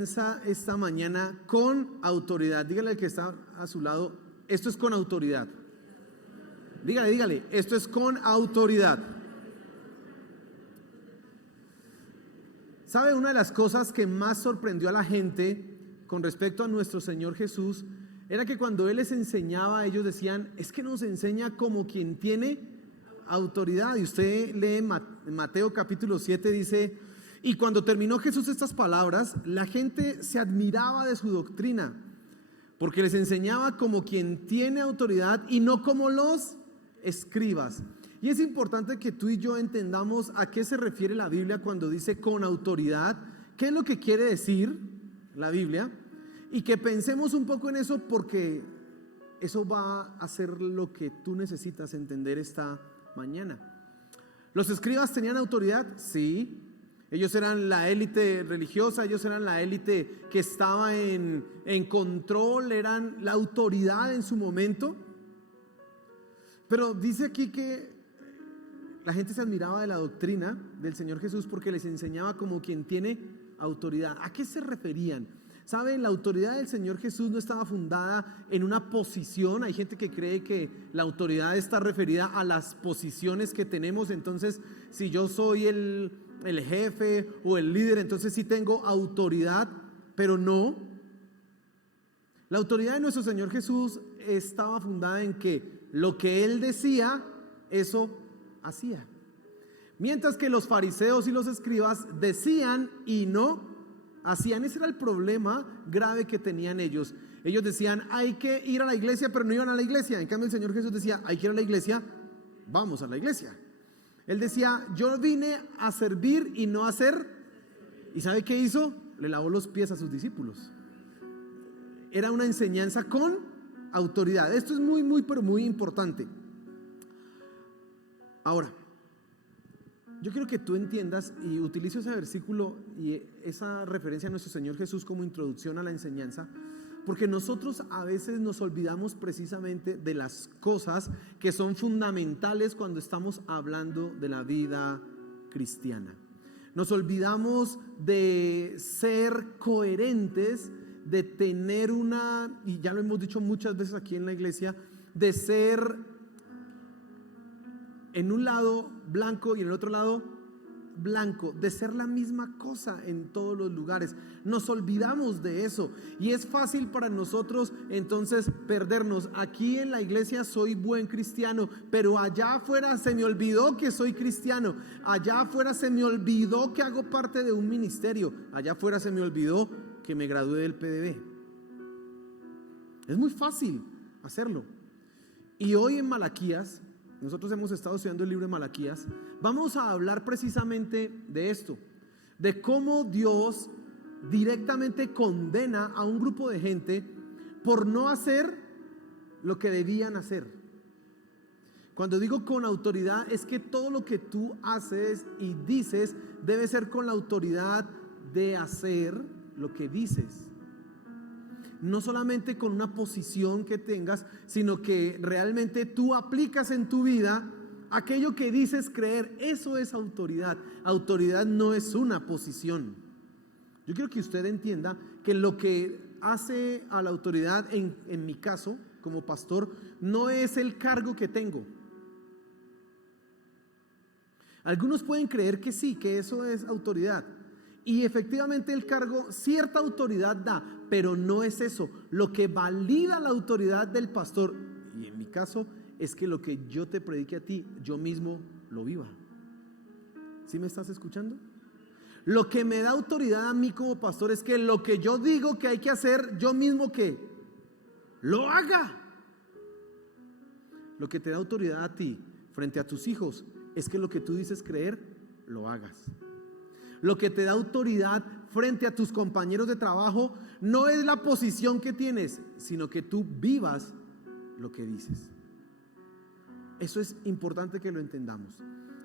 Esta mañana con autoridad. Dígale al que está a su lado, esto es con autoridad. Dígale, esto es con autoridad. ¿Sabe? Una de las cosas que más sorprendió a la gente con respecto a nuestro Señor Jesús era que cuando Él les enseñaba, ellos decían, es que nos enseña como quien tiene autoridad. Y usted lee en Mateo capítulo 7, dice: y cuando terminó Jesús estas palabras, la gente se admiraba de su doctrina, porque les enseñaba como quien tiene autoridad y no como los escribas. Y es importante que tú y yo entendamos a qué se refiere la Biblia cuando dice con autoridad, qué es lo que quiere decir la Biblia, y que pensemos un poco en eso, porque eso va a ser lo que tú necesitas entender esta mañana. ¿Los escribas tenían autoridad? Sí. Ellos eran la élite religiosa, ellos eran la élite que estaba en control, eran la autoridad en su momento. Pero dice aquí que la gente se admiraba de la doctrina del Señor Jesús porque les enseñaba como quien tiene autoridad. ¿A qué se referían? ¿Saben? La autoridad del Señor Jesús no estaba fundada en una posición. Hay gente que cree que la autoridad está referida a las posiciones que tenemos. Entonces, si yo soy el jefe o el líder, entonces sí tengo autoridad, pero no. La autoridad de nuestro Señor Jesús estaba fundada en que lo que Él decía, eso hacía. Mientras que los fariseos y los escribas decían y no hacían. Ese era el problema grave que tenían ellos. Ellos decían, hay que ir a la iglesia, pero no iban a la iglesia. En cambio el Señor Jesús decía, hay que ir a la iglesia, vamos a la iglesia. Él decía, yo vine a servir y no a hacer. ¿Y sabe qué hizo? Le lavó los pies a sus discípulos. Era una enseñanza con autoridad. Esto es muy, pero muy importante. Ahora, yo quiero que tú entiendas y utilizo ese versículo y esa referencia a nuestro Señor Jesús como introducción a la enseñanza, porque nosotros a veces nos olvidamos precisamente de las cosas que son fundamentales cuando estamos hablando de la vida cristiana. Nos olvidamos de ser coherentes, de tener y ya lo hemos dicho muchas veces aquí en la iglesia, de ser en un lado blanco y en el otro lado blanco, de ser la misma cosa en todos los lugares. Nos olvidamos de eso y es fácil para nosotros entonces perdernos. Aquí en la iglesia soy buen cristiano, pero allá afuera se me olvidó que soy cristiano, allá afuera se me olvidó que hago parte de un ministerio, allá afuera se me olvidó que me gradué del PDB. Es muy fácil hacerlo. Y hoy en Malaquías, nosotros hemos estado estudiando el libro de Malaquías, vamos a hablar precisamente de esto, de cómo Dios directamente condena a un grupo de gente por no hacer lo que debían hacer. Cuando digo con autoridad, es que todo lo que tú haces y dices debe ser con la autoridad de hacer lo que dices. No solamente con una posición que tengas, sino que realmente tú aplicas en tu vida aquello que dices creer. Eso es autoridad. Autoridad no es una posición. Yo quiero que usted entienda que lo que hace a la autoridad, en mi caso como pastor, no es el cargo que tengo. Algunos pueden creer que sí, que eso es autoridad. Y efectivamente el cargo cierta autoridad da, pero no es eso. Lo que valida la autoridad del pastor, y en mi caso, es que lo que yo te predique a ti, yo mismo lo viva. ¿Sí me estás escuchando? Lo que me da autoridad a mí como pastor es que lo que yo digo que hay que hacer, yo mismo que lo haga. Lo que te da autoridad a ti frente a tus hijos es que lo que tú dices creer, lo hagas. Lo que te da autoridad frente a tus compañeros de trabajo no es la posición que tienes, sino que tú vivas lo que dices. Eso es importante que lo entendamos.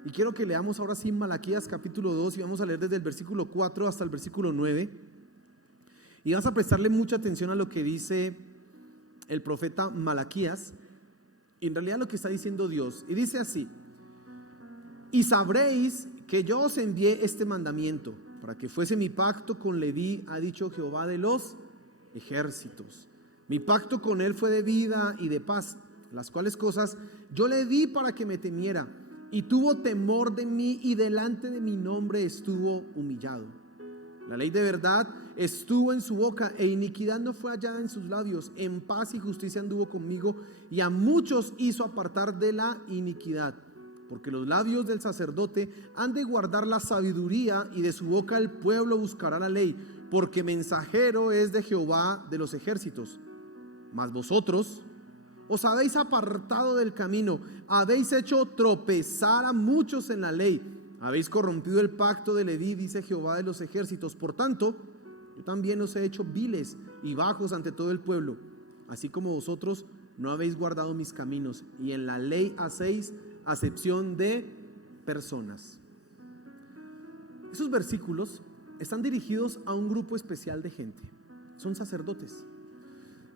Y quiero que leamos ahora sí Malaquías capítulo 2 y vamos a leer desde el versículo 4 hasta el versículo 9. Y vas a prestarle mucha atención a lo que dice el profeta Malaquías, y en realidad lo que está diciendo Dios. Y dice así: y sabréis que yo os envié este mandamiento. para que fuese mi pacto con Leví, ha dicho Jehová de los ejércitos. Mi pacto con él fue de vida y de paz, las cuales cosas yo le di para que me temiera, y tuvo temor de mí, y delante de mi nombre estuvo humillado. La ley de verdad estuvo en su boca, e iniquidad no fue hallada en sus labios. En paz y justicia anduvo conmigo, y a muchos hizo apartar de la iniquidad. Porque los labios del sacerdote han de guardar la sabiduría, y de su boca el pueblo buscará la ley, porque mensajero es de Jehová de los ejércitos. Mas vosotros os habéis apartado del camino, habéis hecho tropezar a muchos en la ley, habéis corrompido el pacto de Leví, dice Jehová de los ejércitos. Por tanto, yo también os he hecho viles y bajos ante todo el pueblo, así como vosotros no habéis guardado mis caminos, y en la ley hacéis acepción de personas. Esos versículos están dirigidos a un grupo especial de gente, son sacerdotes.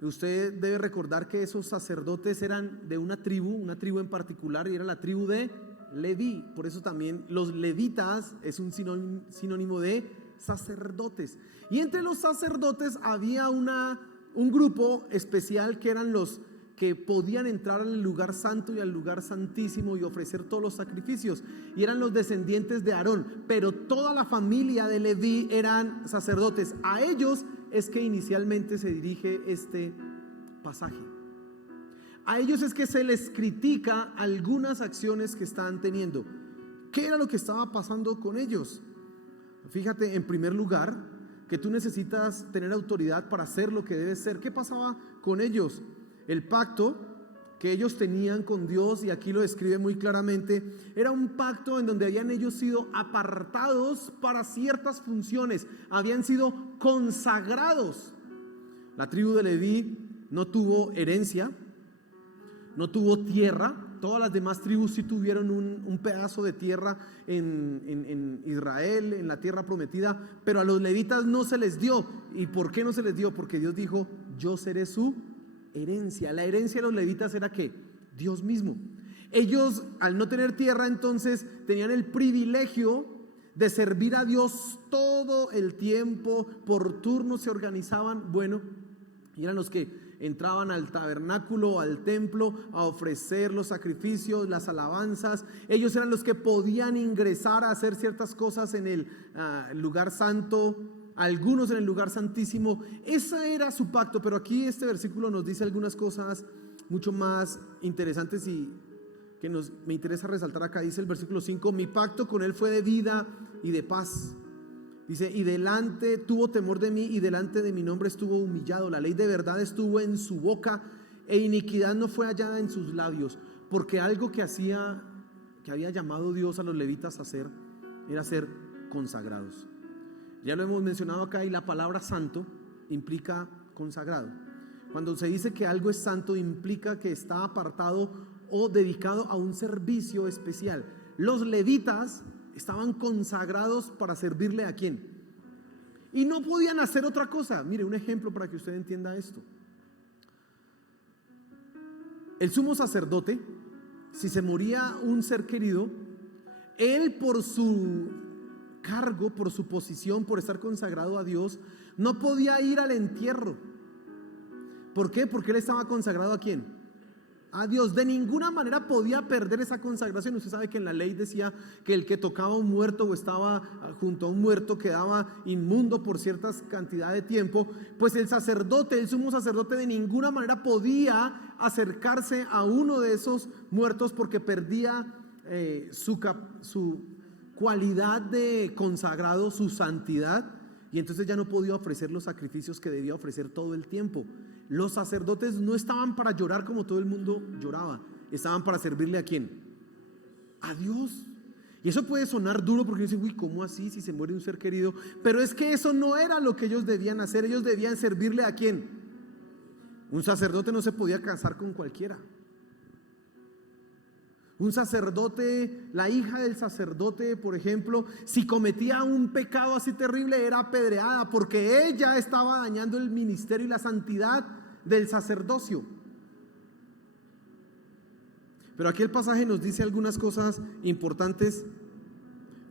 Usted debe recordar que esos sacerdotes eran de una tribu en particular, y era la tribu de Leví. Por eso también los levitas es un sinónimo de sacerdotes. Y entre los sacerdotes había un grupo especial que eran los que podían entrar al lugar santo y al lugar santísimo y ofrecer todos los sacrificios, y eran los descendientes de Aarón. Pero toda la familia de Leví eran sacerdotes. A ellos es que inicialmente se dirige este pasaje. A ellos es que se les critica algunas acciones que estaban teniendo. ¿Qué era lo que estaba pasando con ellos? Fíjate, en primer lugar, que tú necesitas tener autoridad para hacer lo que debes ser. ¿Qué pasaba con ellos? El pacto que ellos tenían con Dios, y aquí lo describe muy claramente, era un pacto en donde habían ellos sido apartados para ciertas funciones, habían sido consagrados. La tribu de Leví no tuvo herencia, no tuvo tierra. Todas las demás tribus sí tuvieron un pedazo de tierra en Israel, en la tierra prometida, pero a los levitas no se les dio. ¿Y por qué no se les dio? Porque Dios dijo: yo seré su herencia. La herencia de los levitas era ¿qué? Dios mismo. Ellos, al no tener tierra, entonces tenían el privilegio de servir a Dios todo el tiempo. Por turnos se organizaban, bueno, y eran los que entraban al tabernáculo, al templo, a ofrecer los sacrificios, las alabanzas. Ellos eran los que podían ingresar a hacer ciertas cosas en el lugar santo, algunos en el lugar santísimo. Ese era su pacto. Pero aquí este versículo nos dice algunas cosas mucho más interesantes y que me interesa resaltar acá. Dice el versículo 5: mi pacto con él fue de vida y de paz. Dice: y delante tuvo temor de mí, y delante de mi nombre estuvo humillado. La ley de verdad estuvo en su boca, e iniquidad no fue hallada en sus labios. Porque algo que había llamado Dios a los levitas a hacer era ser consagrados. Ya lo hemos mencionado acá, y la palabra santo implica consagrado. Cuando se dice que algo es santo, implica que está apartado o dedicado a un servicio especial. Los levitas estaban consagrados para servirle ¿a quién? Y no podían hacer otra cosa. Mire, un ejemplo para que usted entienda esto. El sumo sacerdote, si se moría un ser querido, él, por su cargo, por su posición, por estar consagrado a Dios, no podía ir al entierro. ¿Por qué? Porque él estaba consagrado ¿a quién? A Dios. De ninguna manera podía perder esa consagración. Usted sabe que en la ley decía que el que tocaba a un muerto o estaba junto a un muerto quedaba inmundo por cierta cantidad de tiempo. Pues el sacerdote, el sumo sacerdote, de ninguna manera podía acercarse a uno de esos muertos, porque perdía su cualidad de consagrado, su santidad, y entonces ya no podía ofrecer los sacrificios que debía ofrecer todo el tiempo. Los sacerdotes no estaban para llorar como todo el mundo lloraba, estaban para servirle ¿a quién? A Dios. Y eso puede sonar duro, porque dicen: uy, ¿cómo así si se muere un ser querido? Pero es que eso no era lo que ellos debían hacer. Ellos debían servirle ¿a quién? Un sacerdote no se podía casar con cualquiera. Un sacerdote, la hija del sacerdote, por ejemplo, si cometía un pecado así terrible, era apedreada, porque ella estaba dañando el ministerio y la santidad del sacerdocio. Pero aquí el pasaje nos dice algunas cosas importantes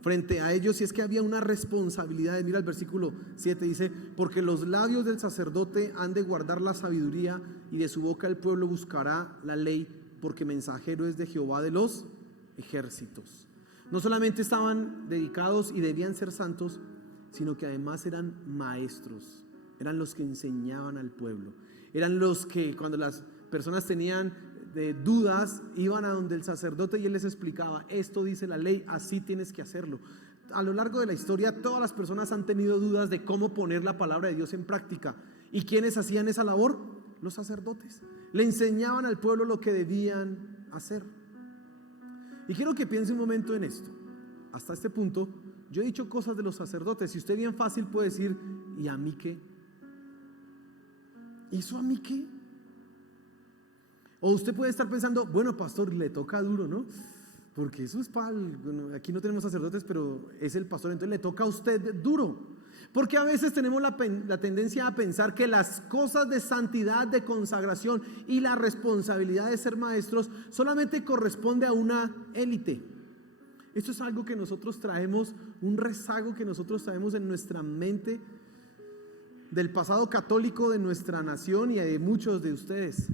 frente a ellos, y es que había una responsabilidad. Mira el versículo 7, dice: porque los labios del sacerdote han de guardar la sabiduría, y de su boca el pueblo buscará la ley, porque mensajero es de Jehová de los ejércitos. No solamente estaban dedicados y debían ser santos, sino que además eran maestros, eran los que enseñaban al pueblo, eran los que cuando las personas tenían dudas, iban a donde el sacerdote y él les explicaba: esto dice la ley, así tienes que hacerlo. A lo largo de la historia, todas las personas han tenido dudas de cómo poner la palabra de Dios en práctica. ¿Y quiénes hacían esa labor? Los sacerdotes. Le enseñaban al pueblo lo que debían hacer. Y quiero que piense un momento en esto. Hasta este punto, yo he dicho cosas de los sacerdotes, y usted bien fácil puede decir: ¿y a mí qué? ¿Y eso a mí qué? O usted puede estar pensando: bueno, pastor, le toca duro, ¿no? Porque eso es bueno, aquí no tenemos sacerdotes, pero es el pastor, entonces le toca a usted duro. Porque a veces tenemos la tendencia a pensar que las cosas de santidad, de consagración y la responsabilidad de ser maestros solamente corresponde a una élite. Esto es algo que nosotros traemos, un rezago que nosotros traemos en nuestra mente del pasado católico de nuestra nación y de muchos de ustedes,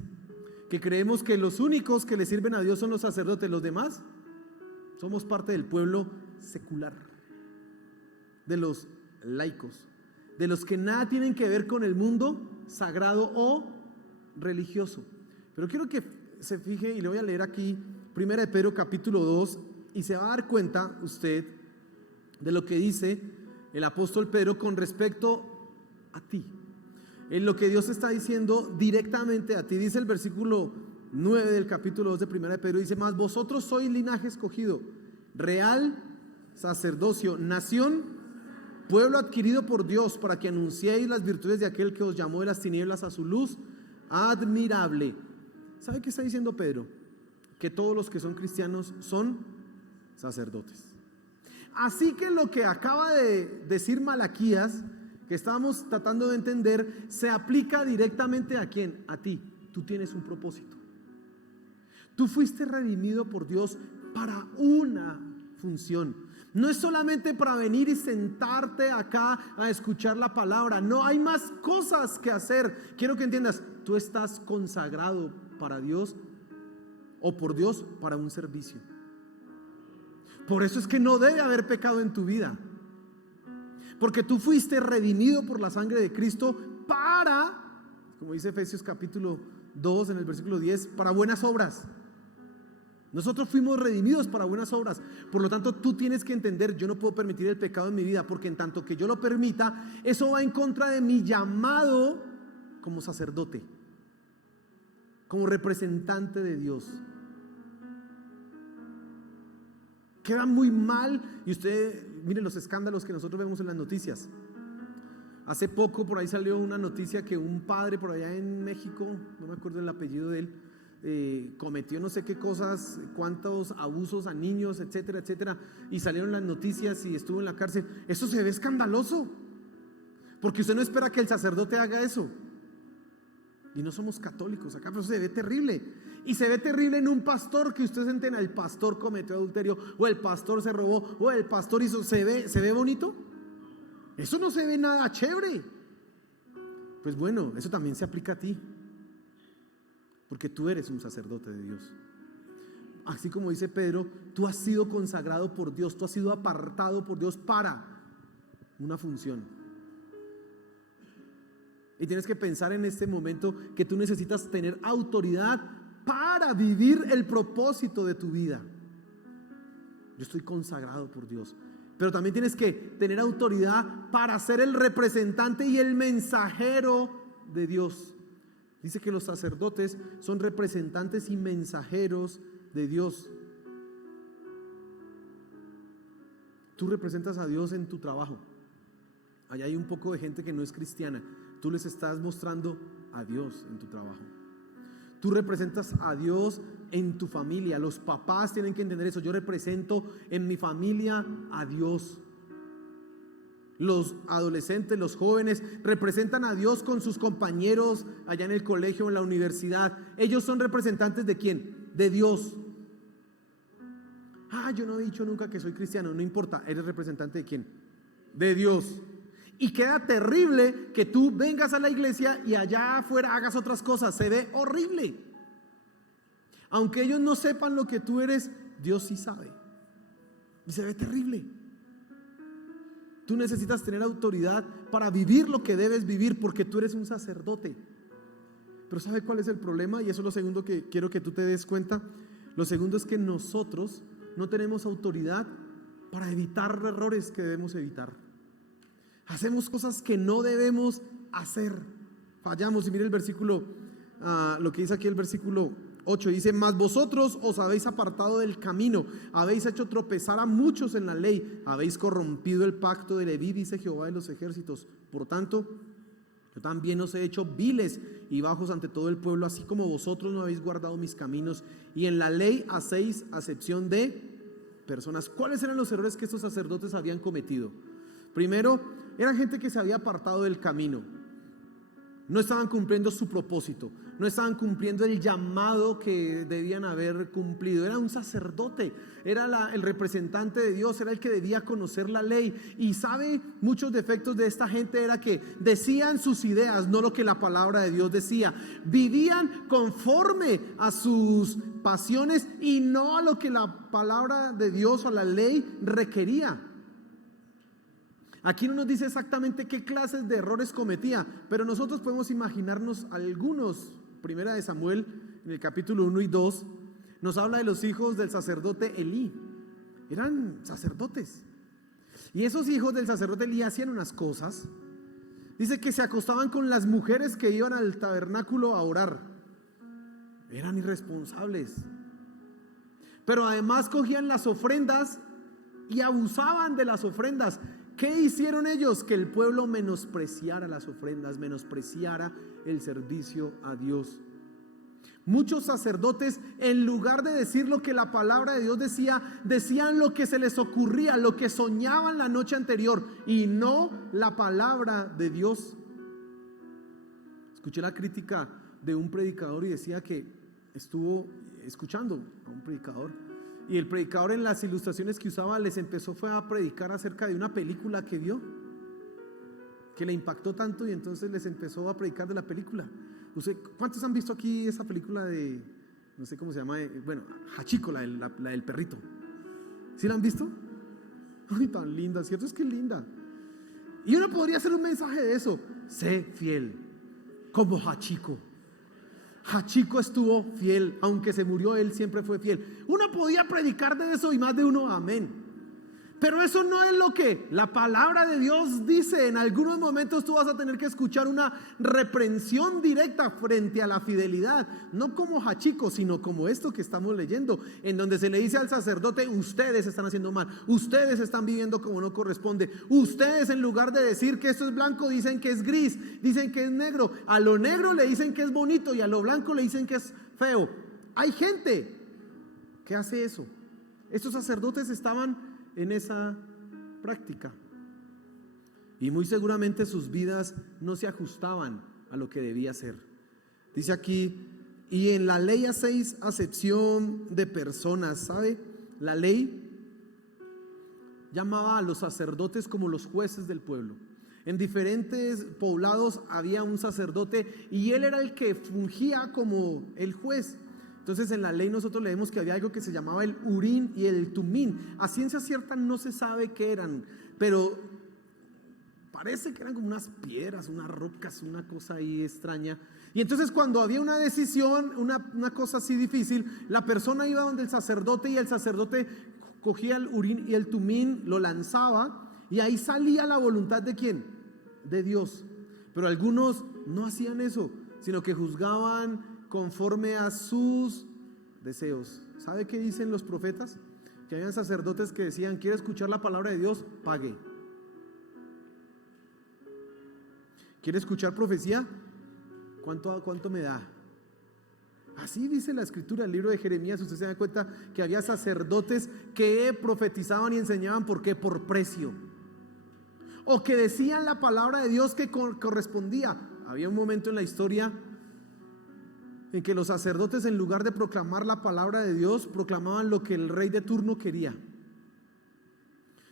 que creemos que los únicos que le sirven a Dios son los sacerdotes. Los demás somos parte del pueblo secular, de los laicos, de los que nada tienen que ver con el mundo sagrado o religioso. Pero quiero que se fije, y le voy a leer aquí 1 de Pedro capítulo 2, y se va a dar cuenta usted de lo que dice el apóstol Pedro con respecto a ti, en lo que Dios está diciendo directamente a ti. Dice el versículo 9 del capítulo 2 de 1 de Pedro, dice: mas vosotros sois linaje escogido, real sacerdocio, nación, pueblo adquirido por Dios, para que anunciéis las virtudes de aquel que os llamó de las tinieblas a su luz admirable. ¿Sabe qué está diciendo Pedro? Que todos los que son cristianos son sacerdotes. Así que lo que acaba de decir Malaquías, que estábamos tratando de entender, se aplica directamente ¿a quién? A ti. Tú tienes un propósito. Tú fuiste redimido por Dios para una función. No es solamente para venir y sentarte acá a escuchar la palabra. No, hay más cosas que hacer. Quiero que entiendas: tú estás consagrado para Dios, o por Dios, para un servicio. Por eso es que no debe haber pecado en tu vida, porque tú fuiste redimido por la sangre de Cristo para, como dice Efesios capítulo 2 en el versículo 10, para buenas obras. Nosotros fuimos redimidos para buenas obras. Por lo tanto, tú tienes que entender: yo no puedo permitir el pecado en mi vida, porque en tanto que yo lo permita, eso va en contra de mi llamado como sacerdote, como representante de Dios. Queda muy mal. Y usted mire los escándalos que nosotros vemos en las noticias. Hace poco por ahí salió una noticia que un padre por allá en México, no me acuerdo el apellido de él, cometió no sé qué cosas, cuántos abusos a niños, etcétera, etcétera, y salieron las noticias y estuvo en la cárcel. Eso se ve escandaloso, porque usted no espera que el sacerdote haga eso. Y no somos católicos acá, pero se ve terrible. Y se ve terrible en un pastor, que usted se entera: el pastor cometió adulterio, o el pastor se robó, o el pastor hizo. ¿Se ve bonito? Eso no se ve nada chévere. Pues bueno, eso también se aplica a ti, porque tú eres un sacerdote de Dios. Así como dice Pedro, tú has sido consagrado por Dios, tú has sido apartado por Dios para una función. Y tienes que pensar en este momento que tú necesitas tener autoridad para vivir el propósito de tu vida. Yo estoy consagrado por Dios, pero también tienes que tener autoridad para ser el representante y el mensajero de Dios. Dice que los sacerdotes son representantes y mensajeros de Dios. Tú representas a Dios en tu trabajo. Allá hay un poco de gente que no es cristiana. Tú les estás mostrando a Dios en tu trabajo. Tú representas a Dios en tu familia. Los papás tienen que entender eso. Yo represento en mi familia a Dios. Los adolescentes, los jóvenes representan a Dios con sus compañeros allá en el colegio o en la universidad. Ellos son representantes ¿de quién? De Dios. Yo no he dicho nunca que soy cristiano. No importa, ¿eres representante de quién? De Dios. Y queda terrible que tú vengas a la iglesia y allá afuera hagas otras cosas. Se ve horrible. Aunque ellos no sepan lo que tú eres, Dios sí sabe. Y se ve terrible. Tú necesitas tener autoridad para vivir lo que debes vivir, porque tú eres un sacerdote. Pero ¿sabe cuál es el problema? Y eso es lo segundo que quiero que tú te des cuenta. Lo segundo es que nosotros no tenemos autoridad para evitar errores que debemos evitar. Hacemos cosas que no debemos hacer. Fallamos. Y mire el versículo, lo que dice aquí el versículo 8, dice: mas vosotros os habéis apartado del camino, habéis hecho tropezar a muchos en la ley, habéis corrompido el pacto de Leví, dice Jehová de los ejércitos. Por tanto, yo también os he hecho viles y bajos ante todo el pueblo, así como vosotros no habéis guardado mis caminos, y en la ley hacéis acepción de personas. ¿Cuáles eran los errores que estos sacerdotes habían cometido? Primero, eran gente que se había apartado del camino. No estaban cumpliendo su propósito, no estaban cumpliendo el llamado que debían haber cumplido. Era un sacerdote, era el representante de Dios, era el que debía conocer la ley. Y sabe, muchos defectos de esta gente era que decían sus ideas, no lo que la palabra de Dios decía. Vivían conforme a sus pasiones y no a lo que la palabra de Dios o la ley requería. Aquí no nos dice exactamente qué clases de errores cometía, pero nosotros podemos imaginarnos algunos. Primera de Samuel, en el capítulo 1 y 2, nos habla de los hijos del sacerdote Elí. Eran sacerdotes. Y esos hijos del sacerdote Elí hacían unas cosas. Dice que se acostaban con las mujeres que iban al tabernáculo a orar. Eran irresponsables. Pero además cogían las ofrendas y abusaban de las ofrendas. ¿Qué hicieron ellos? Que el pueblo menospreciara las ofrendas, menospreciara el servicio a Dios. Muchos sacerdotes, en lugar de decir lo que la palabra de Dios decía, decían lo que se les ocurría, lo que soñaban la noche anterior, y no la palabra de Dios. Escuché la crítica de un predicador y decía que estuvo escuchando a un predicador, y el predicador, en las ilustraciones que usaba, les fue a predicar acerca de una película que vio, que le impactó tanto, y entonces les empezó a predicar de la película. ¿Cuántos han visto aquí esa película de, no sé cómo se llama, Hachiko, la del perrito? ¿Sí la han visto? Ay, tan linda, ¿cierto? Es que es linda. Y uno podría hacer un mensaje de eso: sé fiel como Hachiko. Hachiko estuvo fiel, aunque se murió, él siempre fue fiel. Uno podía predicar de eso y más de uno, amén. Pero eso no es lo que la palabra de Dios dice. En algunos momentos tú vas a tener que escuchar una reprensión directa frente a la fidelidad, no como Hachiko, sino como esto que estamos leyendo, en donde se le dice al sacerdote: ustedes están haciendo mal, ustedes están viviendo como no corresponde, ustedes, en lugar de decir que esto es blanco, dicen que es gris, dicen que es negro, a lo negro le dicen que es bonito y a lo blanco le dicen que es feo. Hay gente que hace eso. Estos sacerdotes estaban en esa práctica, y muy seguramente sus vidas no se ajustaban a lo que debía ser. Dice aquí: y en la ley hacéis acepción de personas. ¿Sabe? La ley llamaba a los sacerdotes como los jueces del pueblo. En diferentes poblados había un sacerdote y él era el que fungía como el juez. Entonces, en la ley nosotros leemos que había algo que se llamaba el Urín y el Tumín. A ciencia cierta no se sabe qué eran, pero parece que eran como unas piedras, unas rocas, una cosa ahí extraña. Y entonces, cuando había una decisión, una cosa así difícil, la persona iba donde el sacerdote, y el sacerdote cogía el Urín y el Tumín, lo lanzaba, y ahí salía la voluntad ¿de quién? De Dios. Pero algunos no hacían eso, sino que juzgaban conforme a sus deseos. ¿Sabe qué dicen los profetas? Que habían sacerdotes que decían: ¿quiere escuchar la palabra de Dios? Pague. ¿Quiere escuchar profecía? ¿Cuánto me da? Así dice la escritura, el libro de Jeremías. Usted se da cuenta que había sacerdotes que profetizaban y enseñaban. ¿Por qué? Por precio. O que decían la palabra de Dios que correspondía. Había un momento en la historia en que los sacerdotes, en lugar de proclamar la palabra de Dios, proclamaban lo que el rey de turno quería.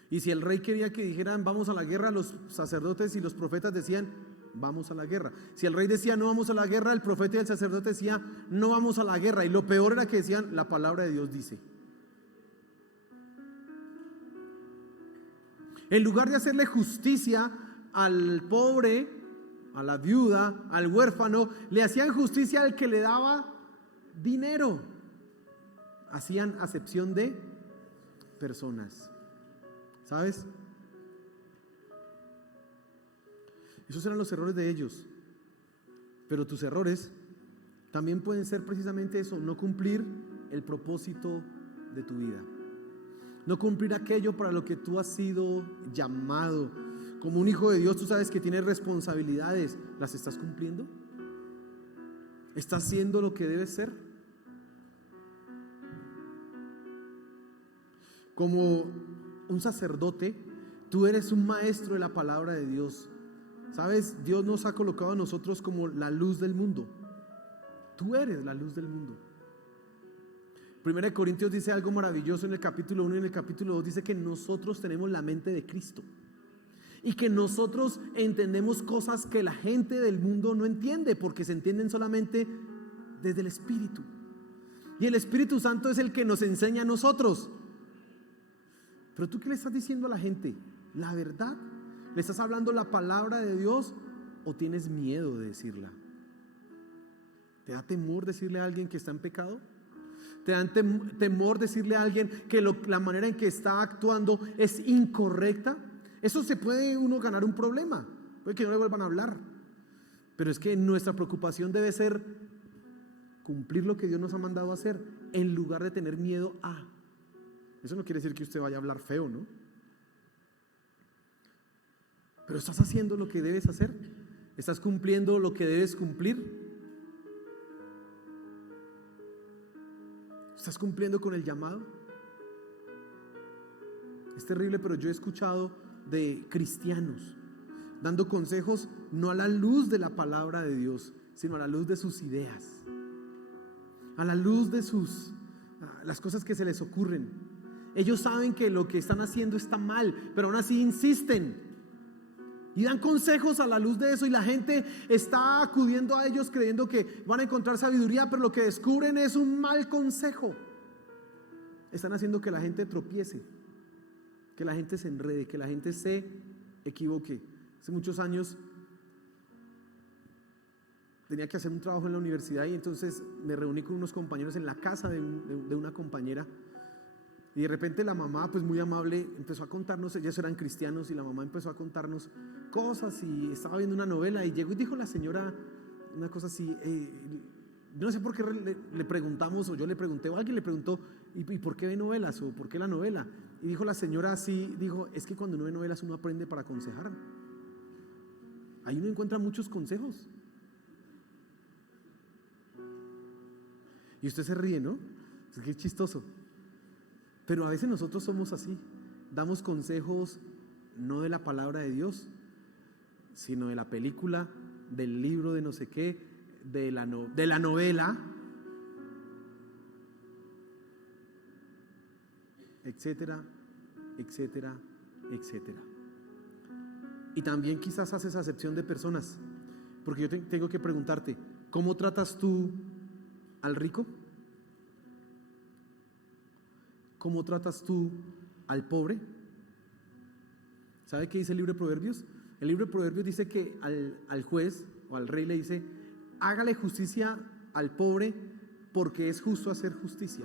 Y si el rey quería que dijeran vamos a la guerra, los sacerdotes y los profetas decían vamos a la guerra. Si el rey decía no vamos a la guerra, el profeta y el sacerdote decía no vamos a la guerra. Y lo peor era que decían la palabra de Dios dice. En lugar de hacerle justicia al pobre, a la viuda, al huérfano, le hacían justicia al que le daba dinero. Hacían acepción de personas. ¿Sabes? Esos eran los errores de ellos. Pero tus errores también pueden ser precisamente eso: no cumplir el propósito de tu vida, no cumplir aquello para lo que tú has sido llamado. Como un hijo de Dios, tú sabes que tienes responsabilidades. ¿Las estás cumpliendo? ¿Estás haciendo lo que debes ser? Como un sacerdote, tú eres un maestro de la palabra de Dios. ¿Sabes? Dios nos ha colocado a nosotros como la luz del mundo. Tú eres la luz del mundo. Primera de Corintios dice algo maravilloso en el capítulo 1 y en el capítulo 2 dice que nosotros tenemos la mente de Cristo y que nosotros entendemos cosas que la gente del mundo no entiende, porque se entienden solamente desde el Espíritu. Y el Espíritu Santo es el que nos enseña a nosotros. Pero tú, ¿qué le estás diciendo a la gente? ¿La verdad? ¿Le estás hablando la palabra de Dios o tienes miedo de decirla? ¿Te da temor decirle a alguien que está en pecado? ¿Te da temor decirle a alguien que la manera en que está actuando es incorrecta? Eso se puede uno ganar un problema, puede que no le vuelvan a hablar. Pero es que nuestra preocupación debe ser cumplir lo que Dios nos ha mandado a hacer, en lugar de tener miedo a. Eso no quiere decir que usted vaya a hablar feo, ¿no? Pero estás haciendo lo que debes hacer. ¿Estás cumpliendo lo que debes cumplir? ¿Estás cumpliendo con el llamado? Es terrible, pero yo he escuchado de cristianos dando consejos no a la luz de la palabra de Dios, sino a la luz de sus ideas, a la luz de las cosas que se les ocurren. Ellos saben que lo que están haciendo está mal, pero aún así insisten y dan consejos a la luz de eso, y la gente está acudiendo a ellos creyendo que van a encontrar sabiduría, pero lo que descubren es un mal consejo. Están haciendo que la gente tropiece, que la gente se enrede, que la gente se equivoque. Hace muchos años tenía que hacer un trabajo en la universidad y entonces me reuní con unos compañeros en la casa de una compañera. Y de repente la mamá, pues muy amable, empezó a contarnos, ellos eran cristianos, y la mamá empezó a contarnos cosas, y estaba viendo una novela y llegó y dijo la señora una cosa así, no sé por qué le preguntamos, o yo le pregunté, o alguien le preguntó, ¿y por qué ve novelas? ¿O por qué la novela? Y dijo la señora así, dijo, es que cuando uno ve novelas uno aprende para aconsejar. Ahí uno encuentra muchos consejos. Y usted se ríe, ¿no? Es que es chistoso. Pero a veces nosotros somos así, damos consejos no de la palabra de Dios, sino de la película, del libro de no sé qué, de la novela, etcétera, etcétera, etcétera. Y también quizás haces acepción de personas, porque yo tengo que preguntarte, ¿cómo tratas tú al rico? ¿Cómo tratas tú al pobre? ¿Sabe qué dice el libro de Proverbios? El libro de Proverbios dice que al juez o al rey le dice, hágale justicia al pobre porque es justo hacer justicia.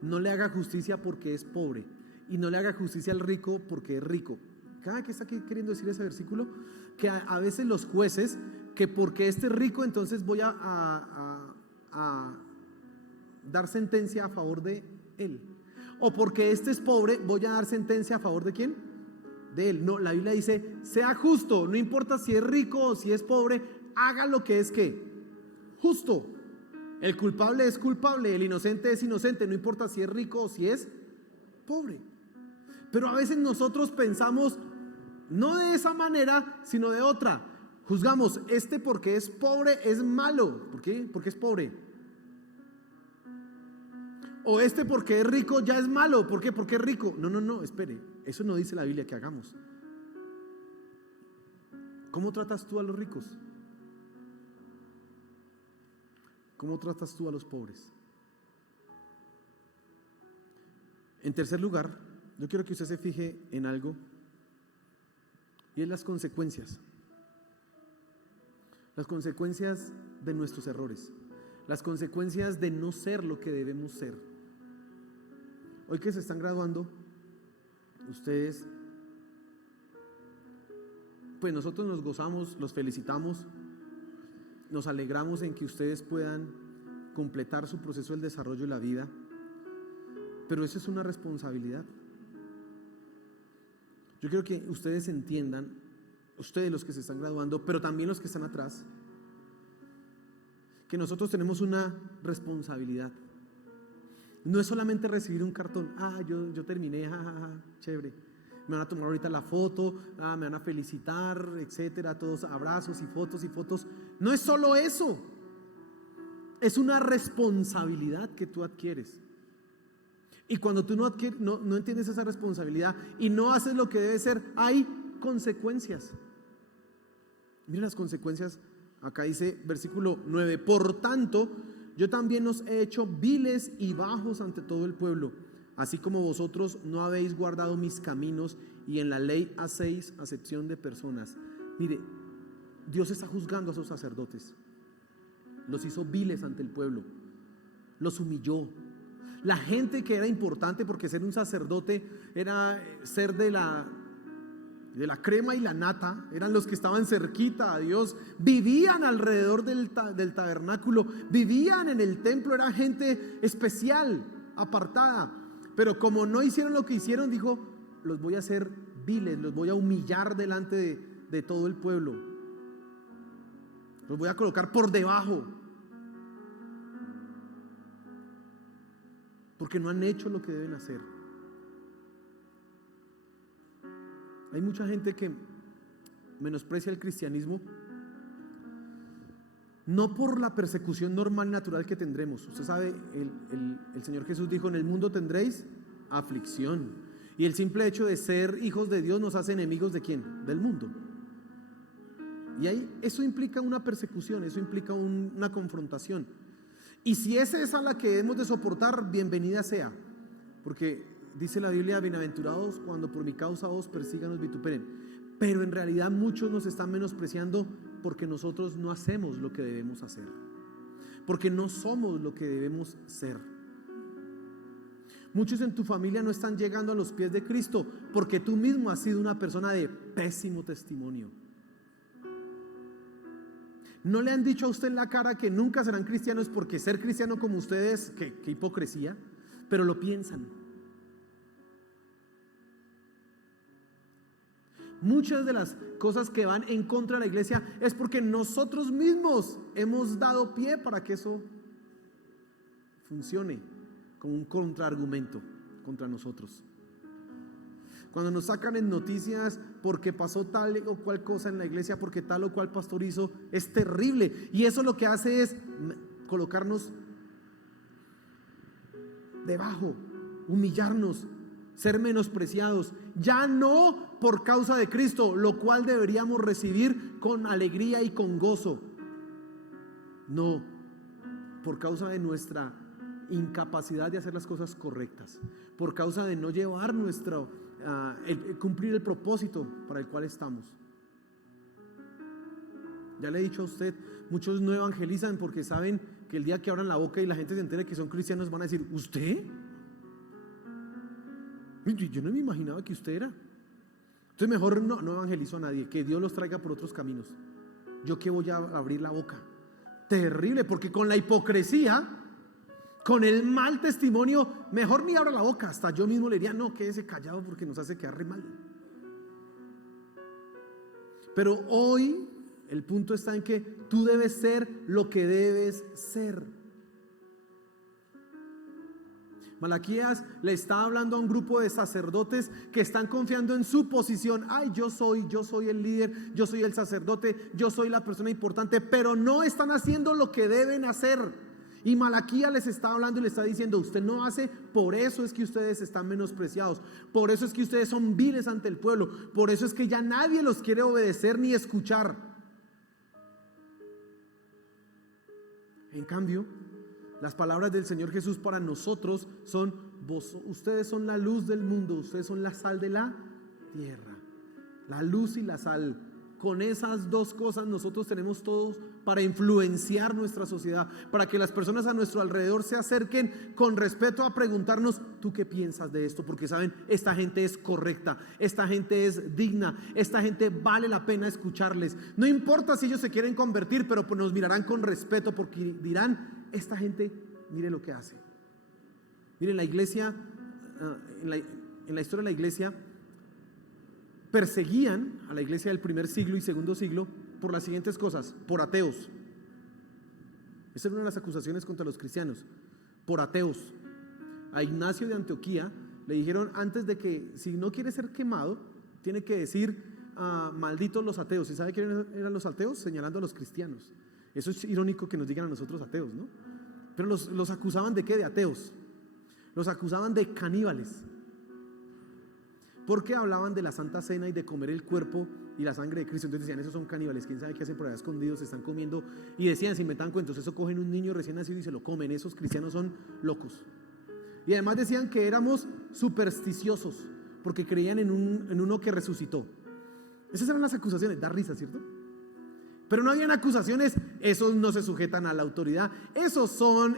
No le haga justicia porque es pobre, y no le haga justicia al rico porque es rico. ¿Cada qué está aquí queriendo decir ese versículo? Que a veces los jueces, que porque este es rico, entonces voy a dar sentencia a favor de él. O porque este es pobre, voy a dar sentencia a favor de ¿quién? De él. No, la Biblia dice, sea justo, no importa si es rico o si es pobre, haga lo que es ¿qué? Justo. El culpable es culpable, el inocente es inocente, no importa si es rico o si es pobre. Pero a veces nosotros pensamos no de esa manera, sino de otra. Juzgamos, este porque es pobre es malo. ¿Por qué? Porque es pobre. o este porque es rico ya es malo. ¿Por qué? Porque es rico. No, espere. Eso no dice la Biblia que hagamos. ¿Cómo tratas tú a los ricos? ¿Cómo tratas tú a los pobres? En tercer lugar, yo quiero que usted se fije en algo, y es las consecuencias. Las consecuencias de nuestros errores. Las consecuencias de no ser lo que debemos ser. Hoy que se están graduando, ustedes, pues nosotros nos gozamos, los felicitamos, nos alegramos en que ustedes puedan completar su proceso del desarrollo de la vida, pero eso es una responsabilidad. Yo quiero que ustedes entiendan, ustedes los que se están graduando, pero también los que están atrás, que nosotros tenemos una responsabilidad. No es solamente recibir un cartón, yo terminé, chévere, me van a tomar ahorita la foto, me van a felicitar, etcétera, todos abrazos y fotos. No es solo eso, es una responsabilidad que tú adquieres. Y cuando tú no entiendes esa responsabilidad y no haces lo que debe ser, hay consecuencias. Miren las consecuencias. Acá dice versículo 9: por tanto, yo también os he hecho viles y bajos ante todo el pueblo, así como vosotros no habéis guardado mis caminos, y en la ley hacéis acepción de personas. Mire, Dios está juzgando a esos sacerdotes. Los hizo viles ante el pueblo, los humilló. La gente que era importante, porque ser un sacerdote era ser de la crema y la nata, eran los que estaban cerquita a Dios, vivían alrededor del tabernáculo, vivían en el templo, era gente especial, apartada. Pero como no hicieron lo que hicieron, dijo: los voy a hacer viles, los voy a humillar delante de todo el pueblo, los voy a colocar por debajo, porque no han hecho lo que deben hacer. Hay mucha gente que menosprecia el cristianismo, no por la persecución normal y natural que tendremos. Usted sabe, el Señor Jesús dijo: en el mundo tendréis aflicción. Y el simple hecho de ser hijos de Dios nos hace enemigos ¿de quién? Del mundo. Y ahí eso implica una persecución, eso implica una confrontación. Y si esa es a la que hemos de soportar, bienvenida sea, porque dice la Biblia: bienaventurados cuando por mi causa os persigan, os vituperen. Pero en realidad muchos nos están menospreciando porque nosotros no hacemos lo que debemos hacer, porque no somos lo que debemos ser. Muchos en tu familia no están llegando a los pies de Cristo porque tú mismo has sido una persona de pésimo testimonio. No le han dicho a usted en la cara que nunca serán cristianos, porque ser cristiano como ustedes, qué hipocresía, pero lo piensan. Muchas de las cosas que van en contra de la iglesia es porque nosotros mismos hemos dado pie para que eso funcione como un contraargumento contra nosotros. Cuando nos sacan en noticias porque pasó tal o cual cosa en la iglesia, porque tal o cual pastor hizo, es terrible. Y eso lo que hace es colocarnos debajo, humillarnos, ser menospreciados. Ya no por causa de Cristo, lo cual deberíamos recibir con alegría y con gozo. No, por causa de nuestra incapacidad de hacer las cosas correctas, por causa de no llevar cumplir el propósito para el cual estamos. Ya le he dicho a usted, muchos no evangelizan porque saben que el día que abran la boca y la gente se entere que son cristianos, van a decir: ¿usted? Yo no me imaginaba que usted era. Entonces mejor no evangelizo a nadie, que Dios los traiga por otros caminos. ¿Yo qué voy a abrir la boca? Terrible, porque con la hipocresía, con el mal testimonio, mejor ni abra la boca. Hasta yo mismo le diría: no, quédese callado porque nos hace quedar re mal. Pero hoy el punto está en que tú debes ser lo que debes ser. Malaquías le está hablando a un grupo de sacerdotes que están confiando en su posición. Yo soy el líder, yo soy el sacerdote, yo soy la persona importante, pero no están haciendo lo que deben hacer. Y Malaquías les está hablando y les está diciendo: usted no hace, por eso es que ustedes están menospreciados, por eso es que ustedes son viles ante el pueblo, por eso es que ya nadie los quiere obedecer ni escuchar. En cambio, las palabras del Señor Jesús para nosotros son: ustedes son la luz del mundo, ustedes son la sal de la tierra. La luz y la sal. Con esas dos cosas nosotros tenemos todos para influenciar nuestra sociedad, para que las personas a nuestro alrededor se acerquen con respeto a preguntarnos: ¿tú qué piensas de esto? Porque saben, esta gente es correcta, esta gente es digna, esta gente vale la pena escucharles. No importa si ellos se quieren convertir, pero pues nos mirarán con respeto, porque dirán: esta gente, mire lo que hace. Miren, la iglesia, en la historia de la iglesia, perseguían a la iglesia del primer siglo y segundo siglo por las siguientes cosas: por ateos. Esa era una de las acusaciones contra los cristianos, por ateos. A Ignacio de Antioquía le dijeron antes de que, si no quiere ser quemado, tiene que decir: malditos los ateos. ¿Y sabe quiénes eran los ateos? Señalando a los cristianos. Eso es irónico que nos digan a nosotros ateos, ¿no? Pero los acusaban de ¿qué? De ateos. Los acusaban de caníbales, porque hablaban de la Santa Cena y de comer el cuerpo y la sangre de Cristo. Entonces decían: esos son caníbales, quién sabe qué hacen por allá escondidos, se están comiendo. Y decían, se inventaban cuentos: eso cogen un niño recién nacido y se lo comen, esos cristianos son locos. Y además decían que éramos supersticiosos, porque creían en uno que resucitó. Esas eran las acusaciones. Da risa, ¿cierto? Pero no habían acusaciones: esos no se sujetan a la autoridad, esos son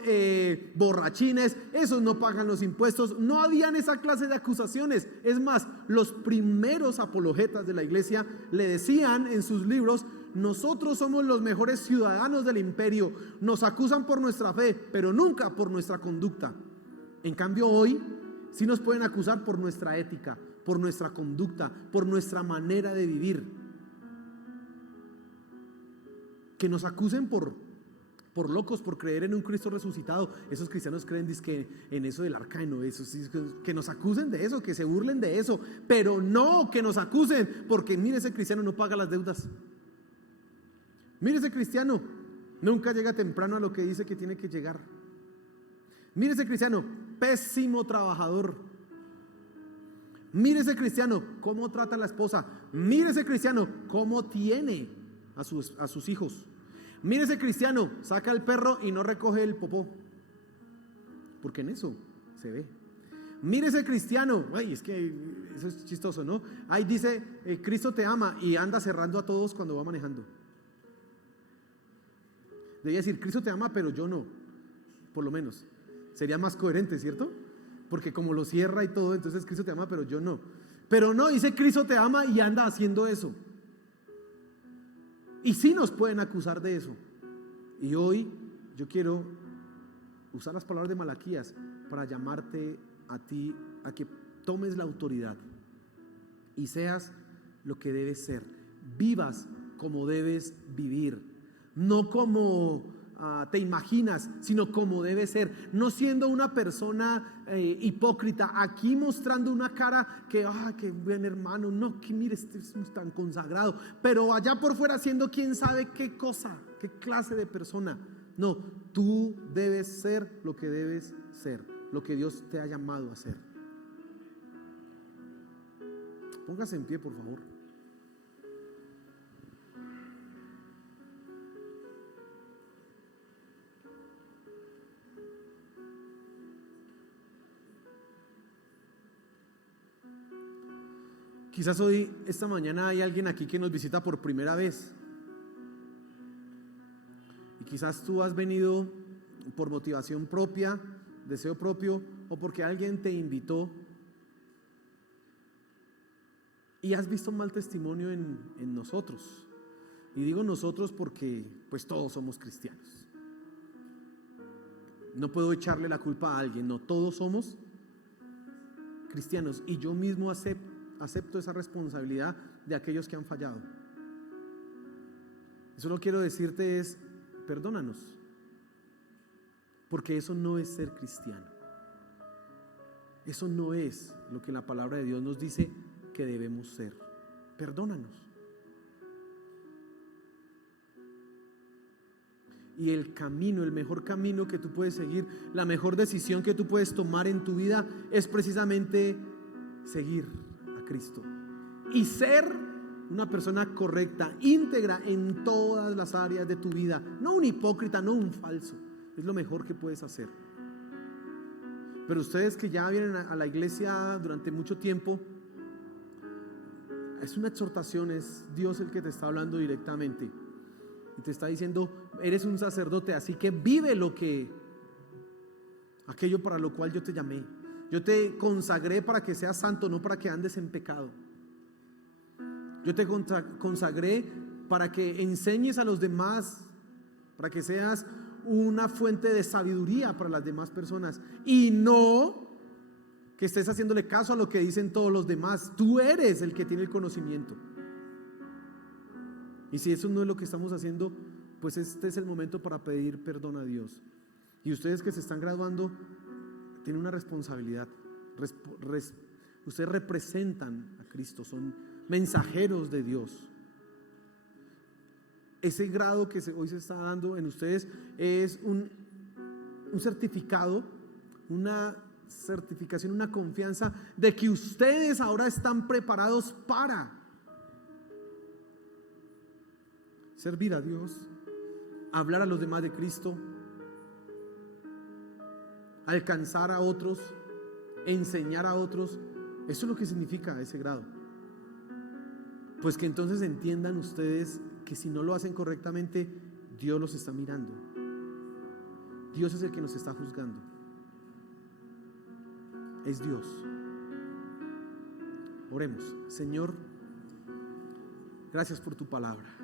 borrachines, esos no pagan los impuestos. No habían esa clase de acusaciones. Es más, los primeros apologetas de la iglesia le decían en sus libros: nosotros somos los mejores ciudadanos del imperio, nos acusan por nuestra fe, pero nunca por nuestra conducta. En cambio, hoy sí nos pueden acusar por nuestra ética, por nuestra conducta, por nuestra manera de vivir. Que nos acusen por locos, por creer en un Cristo resucitado. Esos cristianos creen dizque en eso del arca de Noé. Que nos acusen de eso, que se burlen de eso, pero no que nos acusen porque mire, ese cristiano no paga las deudas. Mire, ese cristiano nunca llega temprano a lo que dice que tiene que llegar. Mire, ese cristiano, pésimo trabajador. Mire, ese cristiano, cómo trata a la esposa. Mire, ese cristiano, cómo tiene a sus hijos. Mire, ese cristiano, saca el perro y no recoge el popó, porque en eso se ve. Mire, ese cristiano, ay, es que eso es chistoso, ¿no? Ahí dice: Cristo te ama, y anda cerrando a todos cuando va manejando. Debía decir: Cristo te ama, pero yo no. Por lo menos sería más coherente, ¿cierto? Porque como lo cierra y todo, entonces Cristo te ama, pero yo no. Pero no, dice: Cristo te ama, y anda haciendo eso. Y sí nos pueden acusar de eso. Y hoy yo quiero usar las palabras de Malaquías para llamarte a ti a que tomes la autoridad y seas lo que debes ser. Vivas como debes vivir, no como te imaginas, sino como debes ser. No siendo una persona hipócrita, aquí mostrando una cara que qué buen hermano, no, que mire, este es tan consagrado, pero allá por fuera siendo quién sabe qué cosa, qué clase de persona. No, tú debes ser lo que debes ser, lo que Dios te ha llamado a ser. Póngase en pie, por favor. Quizás hoy, esta mañana, hay alguien aquí que nos visita por primera vez. Y quizás tú has venido por motivación propia, deseo propio, o porque alguien te invitó y has visto un mal testimonio en nosotros. Y digo nosotros porque pues todos somos cristianos. No puedo echarle la culpa a alguien, no, todos somos cristianos, y yo mismo acepto esa responsabilidad de aquellos que han fallado. Solo quiero decirte es: perdónanos, porque eso no es ser cristiano. Eso no es lo que la palabra de Dios nos dice que debemos ser. Perdónanos. Y el camino, el mejor camino que tú puedes seguir, la mejor decisión que tú puedes tomar en tu vida es precisamente seguir a Cristo y ser una persona correcta, íntegra en todas las áreas de tu vida. No un hipócrita, no un falso. Es lo mejor que puedes hacer. Pero ustedes que ya vienen a la iglesia durante mucho tiempo, es una exhortación, es Dios el que te está hablando directamente. Y te está diciendo, eres un sacerdote, así que vive aquello para lo cual yo te llamé. Yo te consagré para que seas santo, no para que andes en pecado. Yo te consagré para que enseñes a los demás, para que seas una fuente de sabiduría para las demás personas, y no que estés haciéndole caso a lo que dicen todos los demás. Tú eres el que tiene el conocimiento. Y si eso no es lo que estamos haciendo, pues este es el momento para pedir perdón a Dios. Y ustedes que se están graduando tienen una responsabilidad. Ustedes representan a Cristo, son mensajeros de Dios. Ese grado que hoy se está dando en ustedes es un certificado, una certificación, una confianza de que ustedes ahora están preparados para servir a Dios, hablar a los demás de Cristo, alcanzar a otros, enseñar a otros. Eso es lo que significa ese grado. Pues que entonces entiendan ustedes que si no lo hacen correctamente, Dios los está mirando. Dios es el que nos está juzgando. Es Dios. Oremos. Señor, gracias por tu palabra.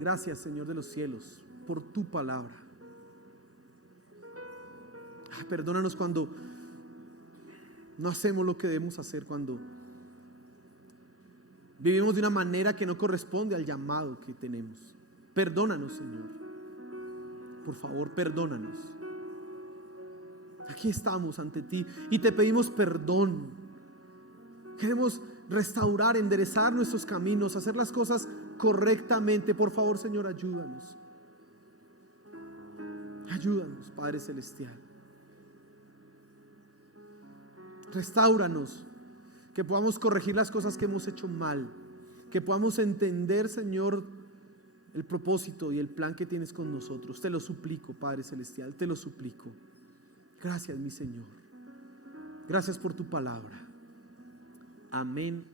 Gracias, Señor de los cielos, por tu palabra. Perdónanos cuando no hacemos lo que debemos hacer, cuando vivimos de una manera que no corresponde al llamado que tenemos. Perdónanos, Señor. Por favor, perdónanos. Aquí estamos ante ti y te pedimos perdón. Queremos restaurar, enderezar nuestros caminos, hacer las cosas correctamente. Por favor, Señor, ayúdanos. Ayúdanos, Padre Celestial. Restáuranos, que podamos corregir las cosas que hemos hecho mal, que podamos entender, Señor, el propósito y el plan que tienes con nosotros. Te lo suplico, Padre Celestial, te lo suplico. Gracias, mi Señor. Gracias por tu palabra. Amén.